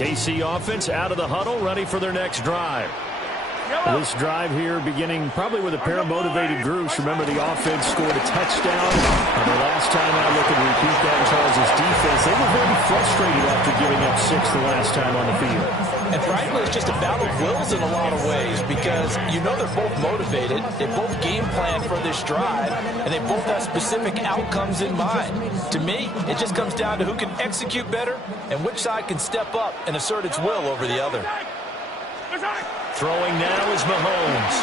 KC offense out of the huddle, ready for their next drive. This drive here beginning probably with a pair of motivated groups. Remember, the offense scored a touchdown. And the last time I look and repeat that, Charles' defense, they were very frustrated after giving up 6 the last time on the field. And frankly, it's just a battle of wills in a lot of ways because you know they're both motivated. They both game plan for this drive, and they both have specific outcomes in mind. To me, it just comes down to who can execute better and which side can step up and assert its will over the other. Throwing now is Mahomes.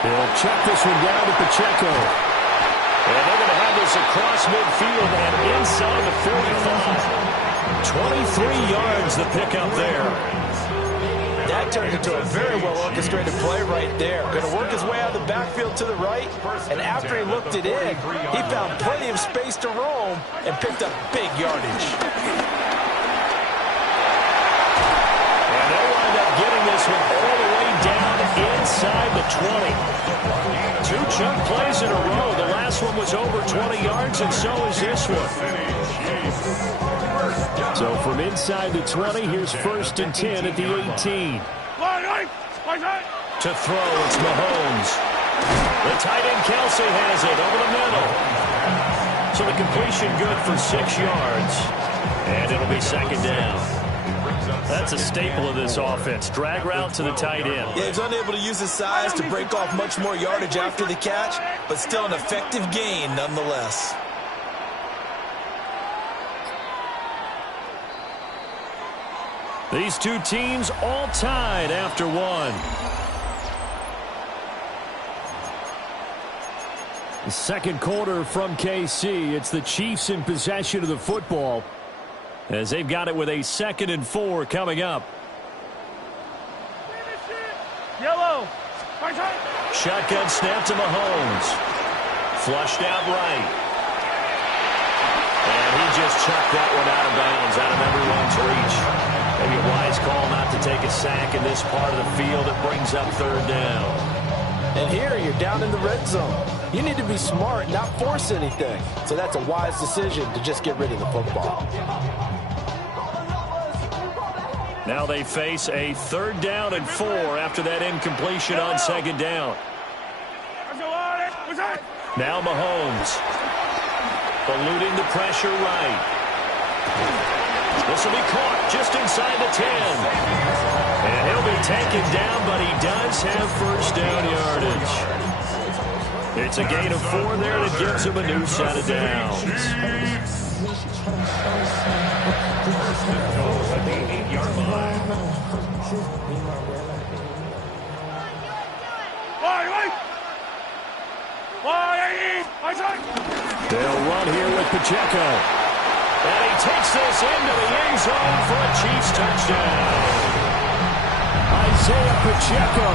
He'll check this one down to Pacheco. And they're going to have this across midfield and inside the 45. 23 yards the pickup there. That turned into a very well-orchestrated play right there. Going to work his way out of the backfield to the right, and after he looked it in, he found plenty of space to roam and picked up big yardage. Getting this one all the way down inside the 20. 2 chunk plays in a row. The last one was over 20 yards, and so is this one. So from inside the 20, here's 1st and 10 at the 18. To throw, it's Mahomes. The tight end Kelsey has it over the middle. So the completion good for 6 yards. And it'll be 2nd down. That's a staple of this offense. Drag route to the tight end. Yeah, he's unable to use his size to break off much more yardage after the catch, but still an effective gain nonetheless. These two teams all tied after one. The second quarter from KC. It's the Chiefs in possession of the football, as they've got it with a 2nd and 4 coming up. Yellow. Shotgun snap to Mahomes. Flushed out right. And he just chucked that one out of bounds, out of everyone's reach. Maybe a wise call not to take a sack in this part of the field. It brings up 3rd down. And here you're down in the red zone. You need to be smart, not force anything. So that's a wise decision to just get rid of the football. Now they face a 3rd down and 4 after that incompletion on 2nd down. Now Mahomes. Eluding the pressure right. This will be caught just inside the 10. And he'll be taken down, but he does have 1st down yardage. It's a gain of 4 there that gives him a new set of downs. They'll run here with Pacheco. And he takes this into the end zone for a Chiefs touchdown. Isaiah Pacheco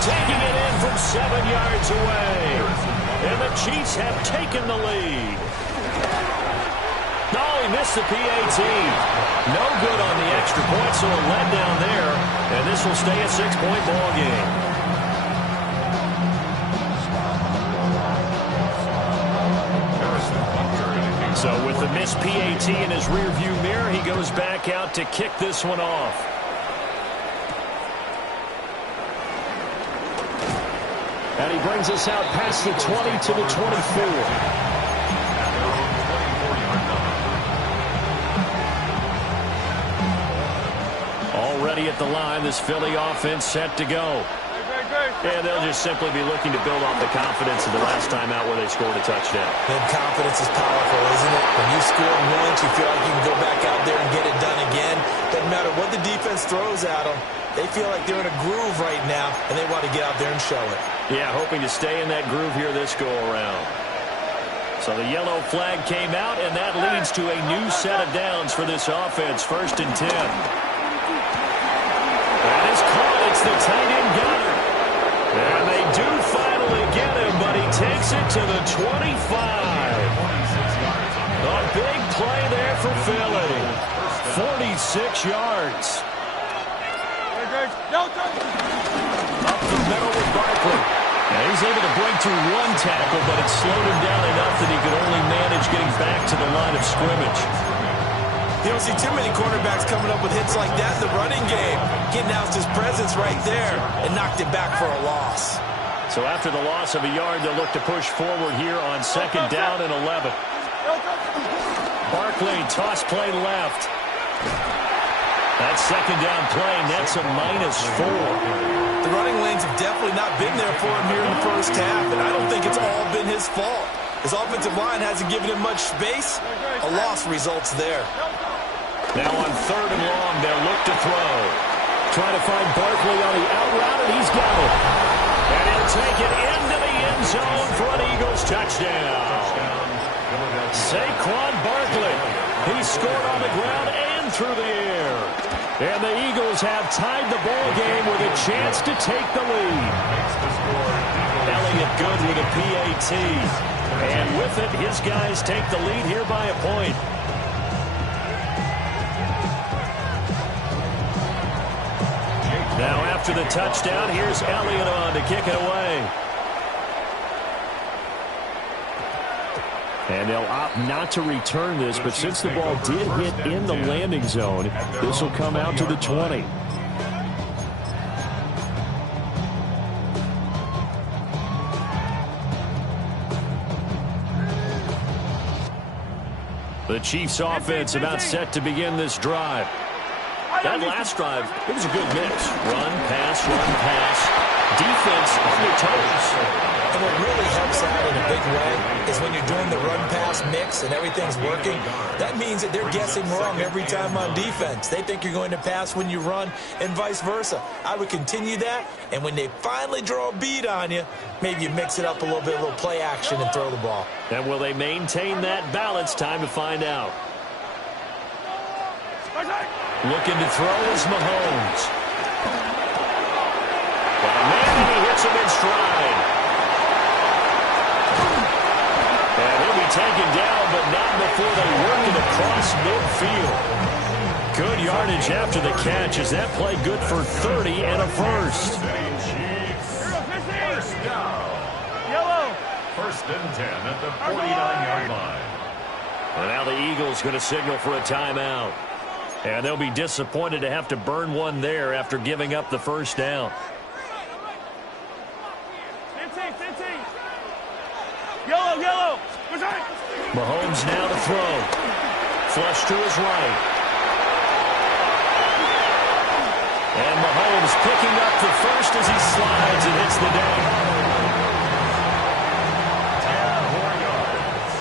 taking it in from 7 yards away. And the Chiefs have taken the lead. No, he missed the PAT. No good on the extra point, so a letdown there. And this will stay a 6-point ball game. So with the missed PAT in his rearview mirror, he goes back out to kick this one off. And he brings us out past the 20 to the 24. Already at the line, this Philly offense set to go. And they'll just simply be looking to build off the confidence of the last time out where they scored a touchdown. And confidence is powerful, isn't it? When you score once, you feel like you can go back out there and get it done again. Doesn't matter what the defense throws at them. They feel like they're in a groove right now, and they want to get out there and show it. Yeah, hoping to stay in that groove here this go-around. So the yellow flag came out, and that leads to a new set of downs for this offense. 1st and 10. That is caught. It's the tight end gunner. And they do finally get him, but he takes it to the 25. A big play there for Philly. 46 yards. Up the middle with Barkley. And he's able to break through 1 tackle, but it slowed him down enough that he could only manage getting back to the line of scrimmage. You don't see too many cornerbacks coming up with hits like that in the running game. He announced his presence right there and knocked it back for a loss. So after the loss of a yard, they'll look to push forward here on 2nd down and 11. Barkley, toss play left. That 2nd down play nets a -4. The running lanes have definitely not been there for him here in the first half, and I don't think it's all been his fault. His offensive line hasn't given him much space. A loss results there. Now on 3rd and long, they'll look to throw. Trying to find Barkley on the out route, and he's got it. And he'll take it into the end zone for an Eagles touchdown. Saquon Barkley. He scored on the ground and through the air. And the Eagles have tied the ball game with a chance to take the lead. Elliott good with a PAT. And with it, his guys take the lead here by a point. Now after the touchdown, here's Elliott on to kick it away. And they'll opt not to return this, but since the ball did hit in the landing zone, this will come out to the 20. The Chiefs offense about set to begin this drive. That last drive, it was a good mix. Run, pass, defense on their toes. And what really helps out in a big way is when you're doing the run-pass mix and everything's working, that means that they're guessing wrong every time on defense. They think you're going to pass when you run and vice versa. I would continue that, and when they finally draw a bead on you, maybe you mix it up a little bit, a little play action and throw the ball. And will they maintain that balance? Time to find out. Looking to throw is Mahomes. Got a man, and he hits him in stride. And he'll be taken down, but not before they work it across midfield. Good yardage after the catch. Is that play good for 30 and a first? First down. Yellow. 1st and 10 at the 49-yard line. And now the Eagles going to signal for a timeout. And they'll be disappointed to have to burn one there after giving up the first down. 15. Yellow. Mahomes now to throw. Flush to his right. And Mahomes picking up the first as he slides and hits the deck. 10 more yards.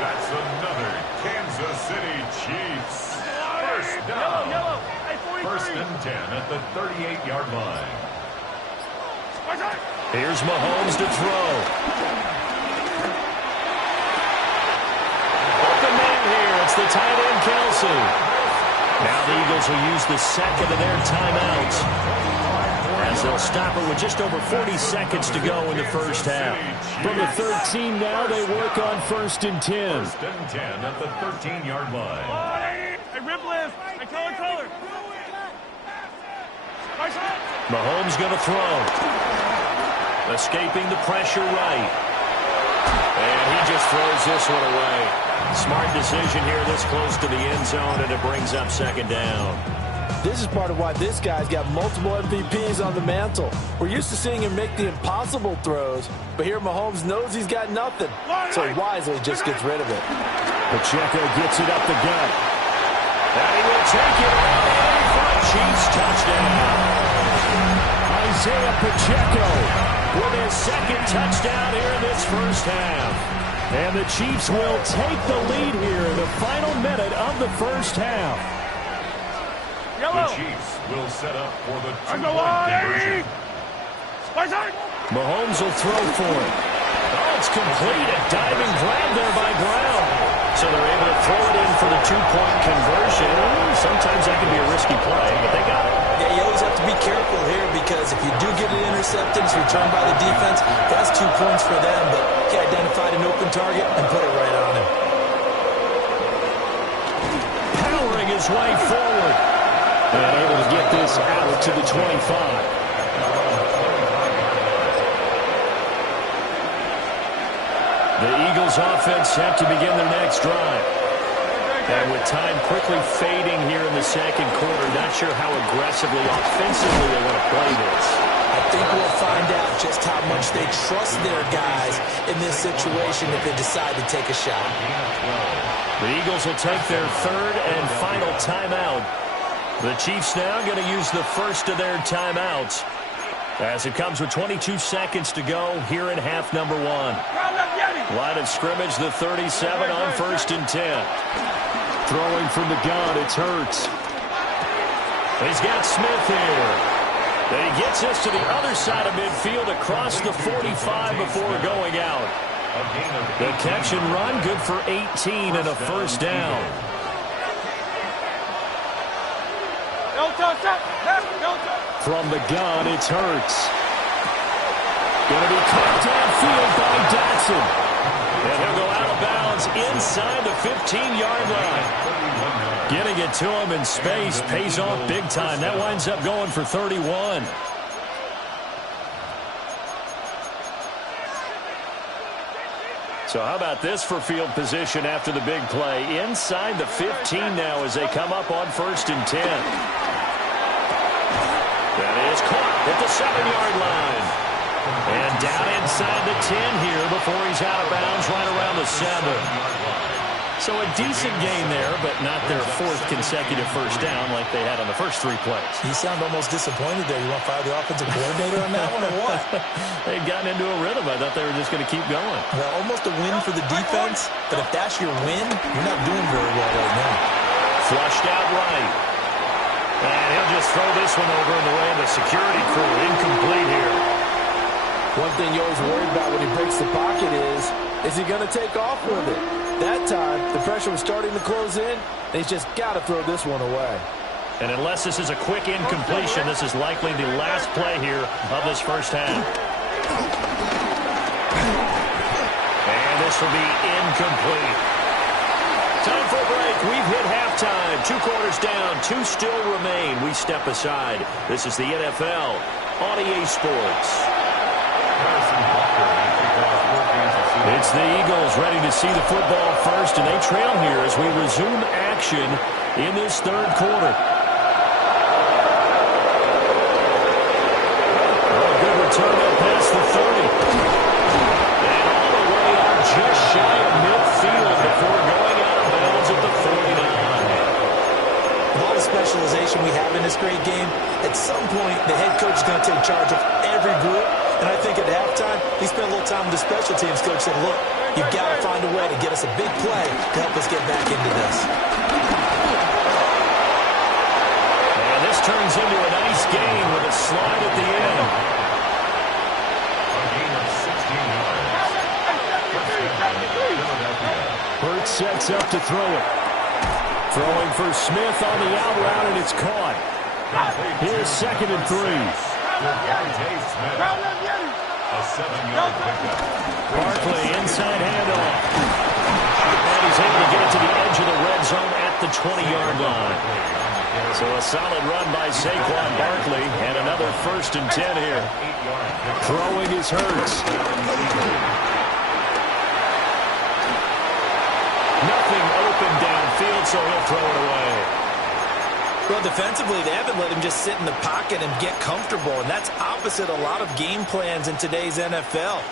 That's another Kansas City Chiefs. First down. Yellow. 1st and 10 at the 38-yard line. Here's Mahomes to throw. Open man here. It's the tight end, Kelsey. Now the Eagles will use the second of their timeouts, as they'll stop it with just over 40 seconds to go in the first half. From the 13 now, they work on 1st and 10. 1st and 10 at the 13-yard line. Hey, rip lift. Hey, color. Mahomes going to throw. Escaping the pressure right. And he just throws this one away. Smart decision here this close to the end zone, and it brings up 2nd down. This is part of why this guy's got multiple MVPs on the mantle. We're used to seeing him make the impossible throws, but here Mahomes knows he's got nothing, so he wisely just gets rid of it. Pacheco gets it up the gut. And he will take it away for a Chiefs touchdown. Isaiah Pacheco with his 2nd touchdown here in this first half. And the Chiefs will take the lead here in the final minute of the first half. The Chiefs will set up for the 2-point conversion. Mahomes will throw for it. Oh, it's complete. A diving grab there by Brown. So they're able to throw it in for the 2-point conversion. Sometimes that can be a risky play, but they got it. Yeah, you always have to be careful here because if you do get it intercepted, it's returned by the defense, that's 2 points for them, but he identified an open target and put it right on him. Powering his way forward. And able to get this out to the 25. The Eagles offense set to begin their next drive. And with time quickly fading here in the second quarter, not sure how aggressively, offensively they want to play this. I think we'll find out just how much they trust their guys in this situation if they decide to take a shot. The Eagles will take their third and final timeout. The Chiefs now going to use the first of their timeouts as it comes with 22 seconds to go here in half number one. Line of scrimmage, the 37 on 1st and 10. Throwing from the gun, it's Hurts. He's got Smith here. And he gets us to the other side of midfield across the 45 before going out. The catch and run, good for 18 and a first down. From the gun, it's Hurts. Going to be caught downfield by Dotson. And he'll go out of bounds inside the 15-yard line. Getting it to him in space pays off big time. That winds up going for 31. So how about this for field position after the big play? Inside the 15 now as they come up on 1st and 10. That is caught at the 7-yard line. And down inside the 10 here before he's out of bounds right around the 7. So a decent gain there, but not their 4th consecutive first down like they had on the first 3 plays. You sound almost disappointed there. You want to fire the offensive coordinator on that one or what? They'd gotten into a rhythm. I thought they were just going to keep going. Well, almost a win for the defense, but if that's your win, you're not doing very well right now. Flushed out right. And he'll just throw this one over in the way of the security crew. Incomplete here. One thing you always worry about when he breaks the pocket is he going to take off with it? That time, the pressure was starting to close in, and he's just got to throw this one away. And unless this is a quick incompletion, this is likely the last play here of this first half. And this will be incomplete. Time for a break. We've hit halftime. 2 quarters down, 2 still remain. We step aside. This is the NFL on EA Sports. It's the Eagles ready to see the football first, and they trail here as we resume action in this third quarter. Oh, good return up past the 30. And all the way out just shy of midfield before going out of bounds at the 49. With all the specialization we have in this great game, at some point the head coach is going to take charge of every group. And I think at halftime, he spent a little time with the special teams coach, said, look, you've got to find a way to get us a big play to help us get back into this. And this turns into a nice gain with a slide at the end. A gain of 16 yards. Hurts sets up to throw it. Throwing for Smith on the out route, and it's caught. Here's 2nd and 3. A 7-yard pickup. Barkley, inside handoff. And he's able to get it to the edge of the red zone at the 20-yard line. So a solid run by Saquon Barkley, and another 1st and 10 here. Throwing is Hurts. Nothing open downfield, so he'll throw it away. Well, defensively, they haven't let him just sit in the pocket and get comfortable, and that's opposite a lot of game plans in today's NFL.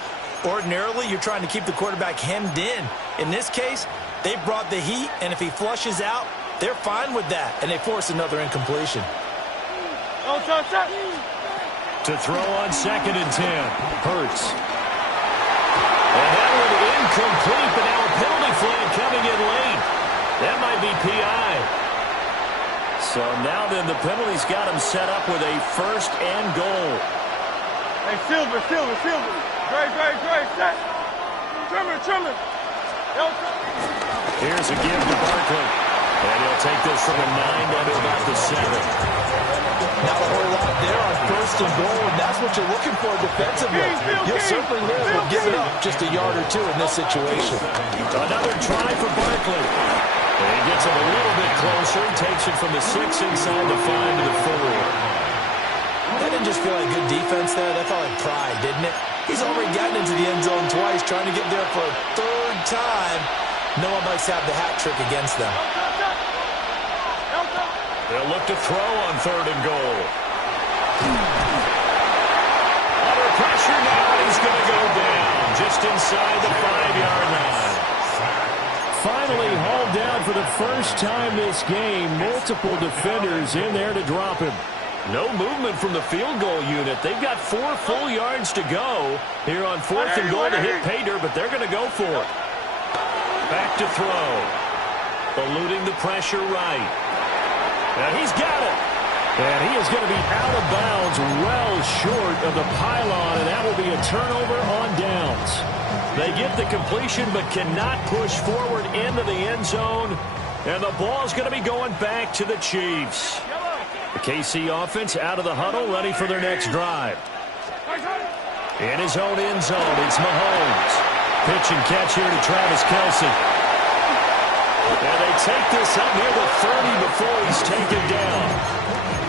Ordinarily, you're trying to keep the quarterback hemmed in. In this case, they brought the heat, and if he flushes out, they're fine with that, and they force another incompletion. To throw on 2nd and 10, Hurts. And that one incomplete, but now a penalty flag coming in late. That might be PI. So now then the penalty's got him set up with a 1st and goal. Hey, Silver. Dre, set. Trimmer. Here's a give to Barkley. And he'll take this from the 9 down to about the 7. Not a whole lot there on 1st and goal, and that's what you're looking for defensively. You'll certainly live with giving up just a yard or 2 in this situation. Another try for Barkley. And he gets it a little bit closer, takes it from the 6 inside the 5 to the 4. That didn't just feel like good defense there. That felt like pride, didn't it? He's already gotten into the end zone twice, trying to get there for a 3rd time. No one likes to have the hat trick against them. They'll look to throw on 3rd and goal. Under pressure now, he's going to go down just inside the 5-yard line. Finally hauled down for the first time this game. Multiple defenders in there to drop him. No movement from the field goal unit. They've got 4 full yards to go here on 4th and goal to hit pay dirt, but they're going to go for it. Back to throw. Eluding the pressure right. Now he's got it. And he is going to be out of bounds well short of the pylon, and that will be a turnover on downs. They get the completion but cannot push forward into the end zone, and the ball is going to be going back to the Chiefs. The KC offense out of the huddle, ready for their next drive. In his own end zone, it's Mahomes. Pitch and catch here to Travis Kelce. And they take this up near the 30 before he's taken down.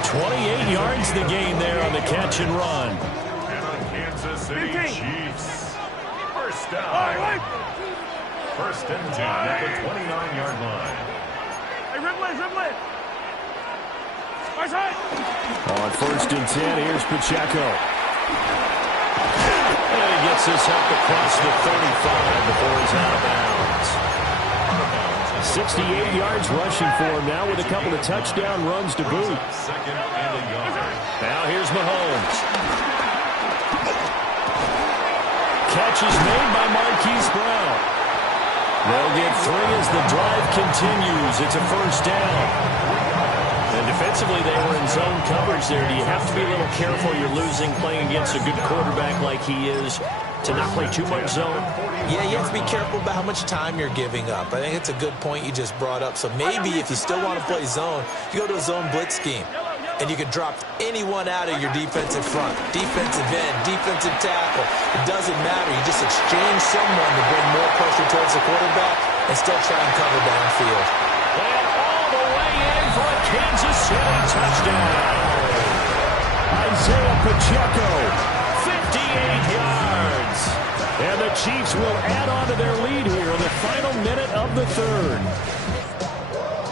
28 yards the gain there on the catch and run. And on Kansas City Chiefs. First down. 1st and 10 at the 29-yard line. Hey, Ripley. On 1st and 10, here's Pacheco. And he gets this up across the 35 before he's out of bounds. 68 yards rushing for him now with a couple of touchdown runs to boot. 2nd and a yard. Now here's Mahomes. Catch is made by Marquise Brown. They'll get 3 as the drive continues. It's a first down. And defensively, they were in zone coverage there. Do you have to be a little careful? You're losing playing against a good quarterback like he is to not play too much zone? Yeah, you have to be careful about how much time you're giving up. I think it's a good point you just brought up. So maybe if you still want to play zone, you go to a zone blitz scheme. And you can drop anyone out of your defensive front. Defensive end, defensive tackle. It doesn't matter. You just exchange someone to bring more pressure towards the quarterback and still try and cover downfield. And all the way in for a Kansas City touchdown. Isaiah Pacheco. 58 yards. And the Chiefs will add on to their lead here in the final minute of the 3rd.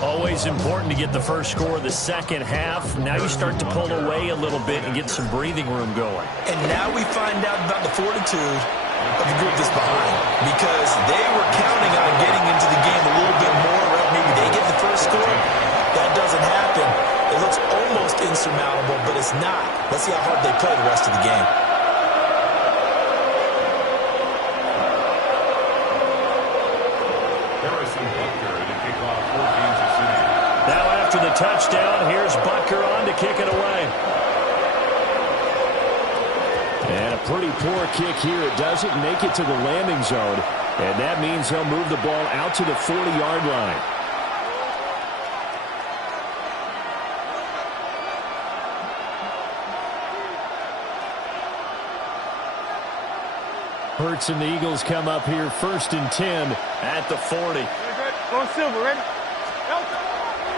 Always important to get the first score of the second half. Now you start to pull away a little bit and get some breathing room going. And now we find out about the fortitude of the group that's behind. Because they were counting on getting into the game a little bit more. Right? Maybe they get the first score. That doesn't happen. It looks almost insurmountable, but it's not. Let's see how hard they play the rest of the game. Now after the touchdown, here's Butker on to kick it away. And a pretty poor kick here. It doesn't make it to the landing zone. And that means he'll move the ball out to the 40-yard line. Hurts and the Eagles come up here 1st and 10 at the 40. Go Silver, ready?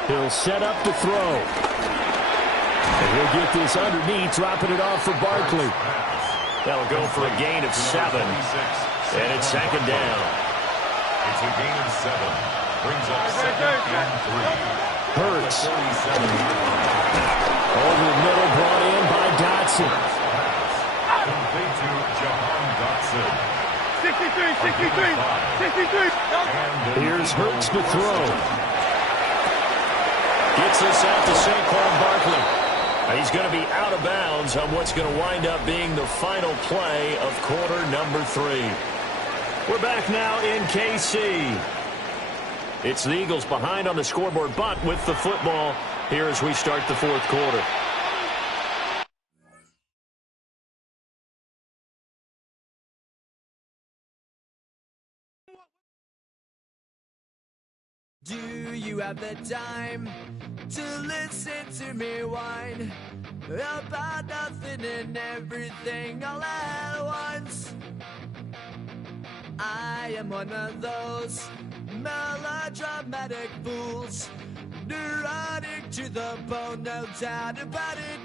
He'll set up to throw. And he'll get this underneath, dropping it off for Barkley. That'll go for a gain of 7. And it's 2nd down. It's a gain of 7. Brings up 2nd and 3. Hurts. Over the middle, brought in by Dotson. Complete to Jahan Dotson. 63. Here's Hurts to throw. Gets this out to Saquon Barkley. He's going to be out of bounds on what's going to wind up being the final play of quarter number 3. We're back now in KC. It's the Eagles behind on the scoreboard, but with the football here as we start the 4th quarter. Do you have the time to listen to me whine about nothing and everything all at once? I am one of those melodramatic fools, neurotic to the bone, no doubt about it.